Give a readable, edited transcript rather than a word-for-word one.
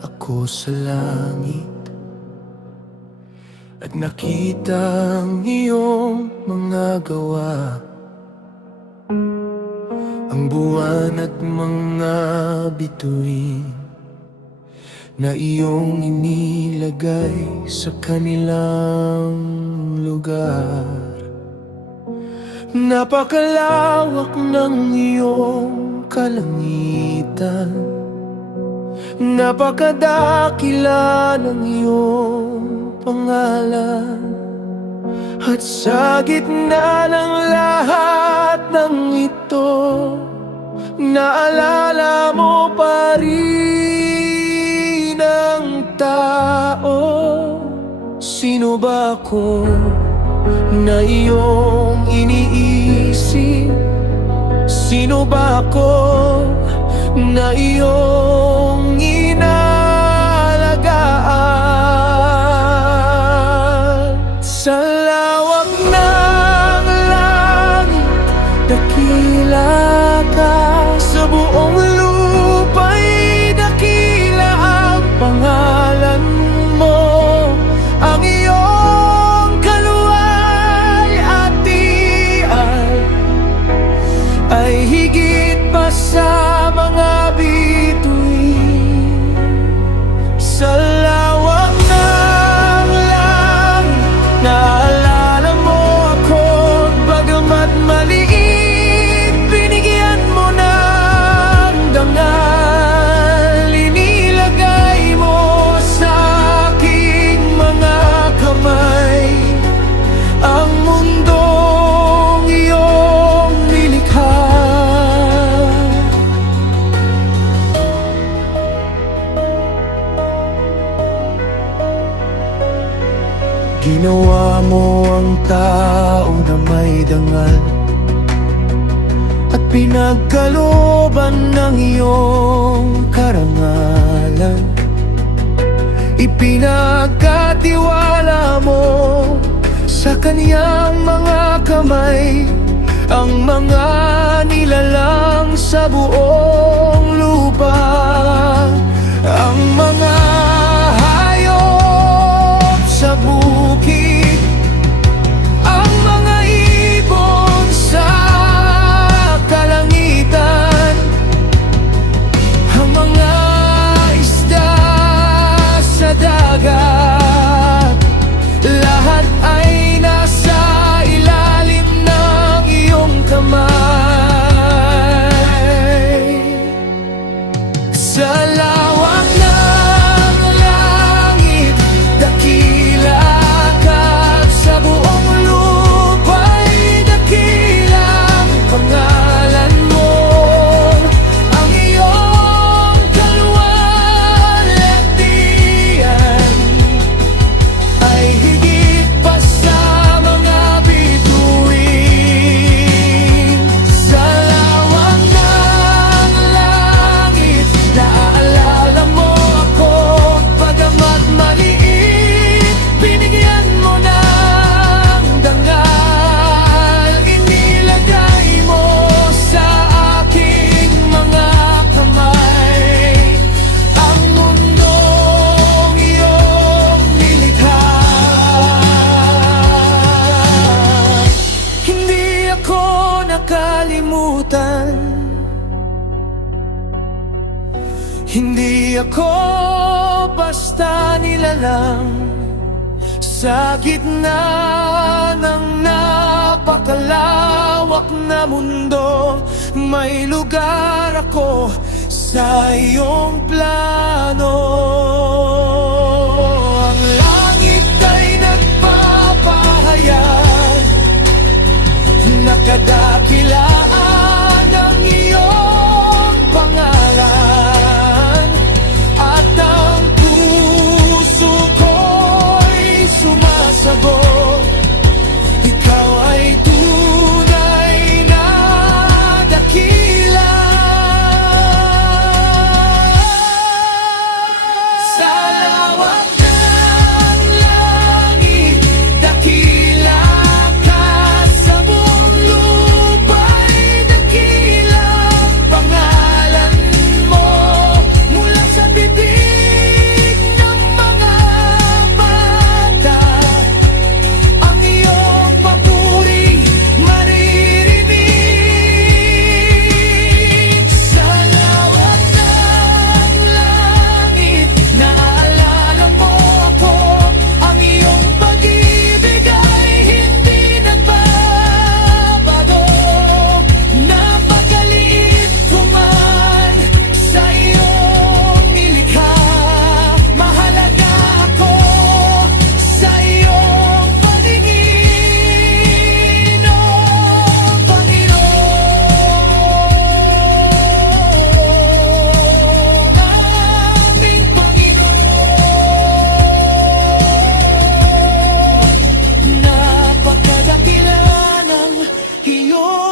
ako sa langit at nakita ang iyong mga gawa, ang buwan at mga bituin na iyong inilagay sa kanilang lugar. Napakalawak ng iyong kalangitan, napakadakila ng iyong pangalan, at sa gitna ng lahat ng ito, naalala mo pa rin ang tao. Sino ba ako na iyong iniisip? Sino ba ako na iyong inalagaan? Sa lawak ng langit, dakila ka. Sa buong lupa'y dakila ang pangalan mo. Ang iyong kaluway at tiyan ay higit pa sa mga bituin. Sa lawak ng langit, naalala mo ako. Bagamat maliit, binigyan mo ng dangal. Inilagay mo sa aking mga kamay ang mundong iyong nilikha. Ginawa mo ang tao na may dangal at pinagkalooban ng iyong karangalan. Ipinagkatiwala mo sa kaniyang mga kamay ang mga nilalang sa buong lupa, ang mga hayop sa bukid, ang mga ibon sa kalangitan, ang mga isda sa dagat. Lahat ay nasa ilalim ng iyong kamay. Sa lawak ng langit, dakila ka. Sa buong lupa'y dakila ang pangalan mo. Ang iyong kaluwal at tiyan ay higit pa sa mga bituin. Sa lawak ng langit, naalala mo ako. Bagamat maliit, binigyan mo ng dangal. Inilagay mo sa aking mga kamay ang mundong iyong nilikha. Hindi ako nakalimutan, hindi ako basta nilalang. Sa gitna ng napakalawak na mundo, may lugar ako sa iyong plano. Ang langit ay nagpapahayag, nakadakilaan ang iyong pangalan, at ang puso ko'y sumasagot. Ikaw ay tunay na dakila. Sa lawak ng langit, dakila ka. Sa buong lupa'y sa'yo